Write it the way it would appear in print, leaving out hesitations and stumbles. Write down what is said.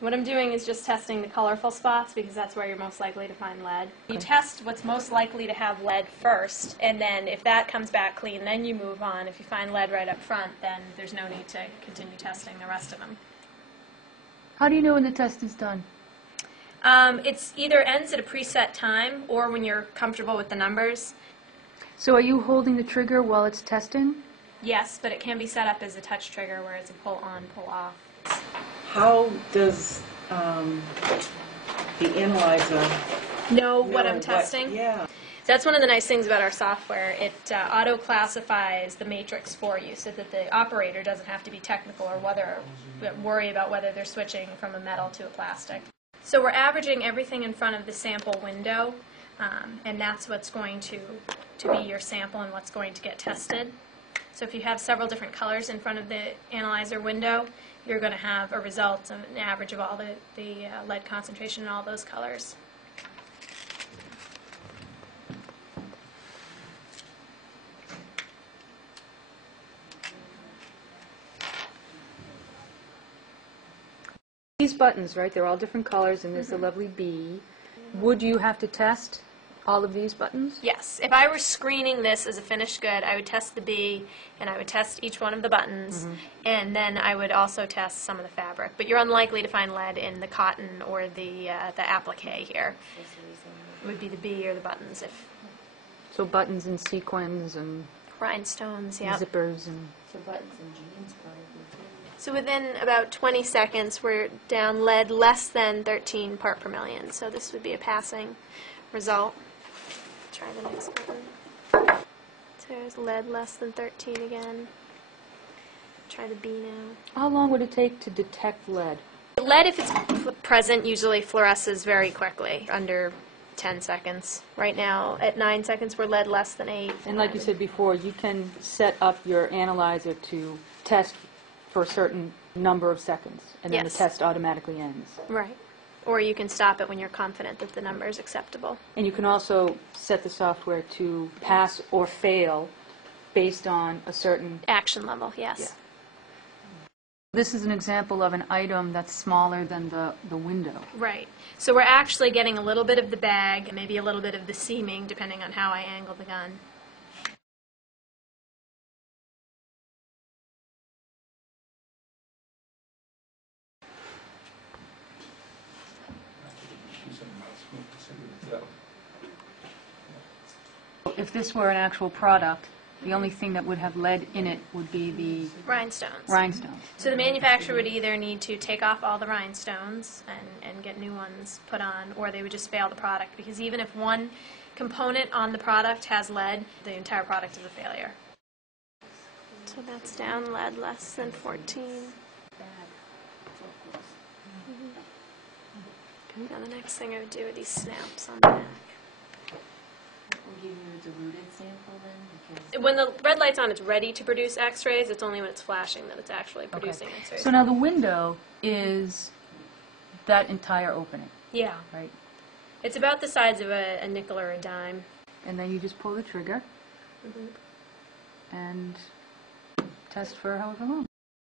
What I'm doing is just testing the colorful spots because that's where you're most likely to find lead. You test what's most likely to have lead first, and then if that comes back clean, then you move on. If you find lead right up front, then there's no need to continue testing the rest of them. How do you know when the test is done? It's either ends at a preset time or when you're comfortable with the numbers. So are you holding the trigger while it's testing? Yes, but it can be set up as a touch trigger where it's a pull on, pull off. How does the analyzer know what I'm testing? Yeah. That's one of the nice things about our software. It auto-classifies the matrix for you so that the operator doesn't have to be technical or worry about whether they're switching from a metal to a plastic. So we're averaging everything in front of the sample window, and that's what's going to be your sample and what's going to get tested. So if you have several different colors in front of the analyzer window, you're going to have a result, an average of all the lead concentration in all those colors. These buttons, right, they're all different colors, and there's the lovely B. Would you have to test all of these buttons? Yes. If I were screening this as a finished good, I would test the B, and I would test each one of the buttons, and then I would also test some of the fabric. But you're unlikely to find lead in the cotton or the applique here. It would be the B or the buttons. So buttons and sequins and Rhinestones, yeah. zippers and... So buttons and jeans probably too. So within about 20 seconds, we're down lead less than 13 part per million. So this would be a passing result. Try the next button. So there's lead less than 13 again. Try the B now. How long would it take to detect lead? Lead, if it's present, usually fluoresces very quickly, under 10 seconds. Right now, at 9 seconds, we're lead less than 8. And like you said before, you can set up your analyzer to test for a certain number of seconds, and then the Yes. test automatically ends. Right. Or you can stop it when you're confident that the number is acceptable. And you can also set the software to pass or fail based on a certain... Action level, yes. Yeah. This is an example of an item that's smaller than the window. Right. So we're actually getting a little bit of the bag, and maybe a little bit of the seaming, depending on how I angle the gun. If this were an actual product, the only thing that would have lead in it would be the Rhinestones. rhinestones. So the manufacturer would either need to take off all the rhinestones and get new ones put on, or they would just fail the product, because even if one component on the product has lead, the entire product is a failure. So that's down lead less than 14. Now the next thing I would do are these snaps on the back. We'll give you a diluted sample then? Because When the red light's on, it's ready to produce X-rays. It's only when it's flashing that it's actually producing X-rays. So now the window is that entire opening, Yeah. right? It's about the size of a nickel or a dime. And then you just pull the trigger and test for however long.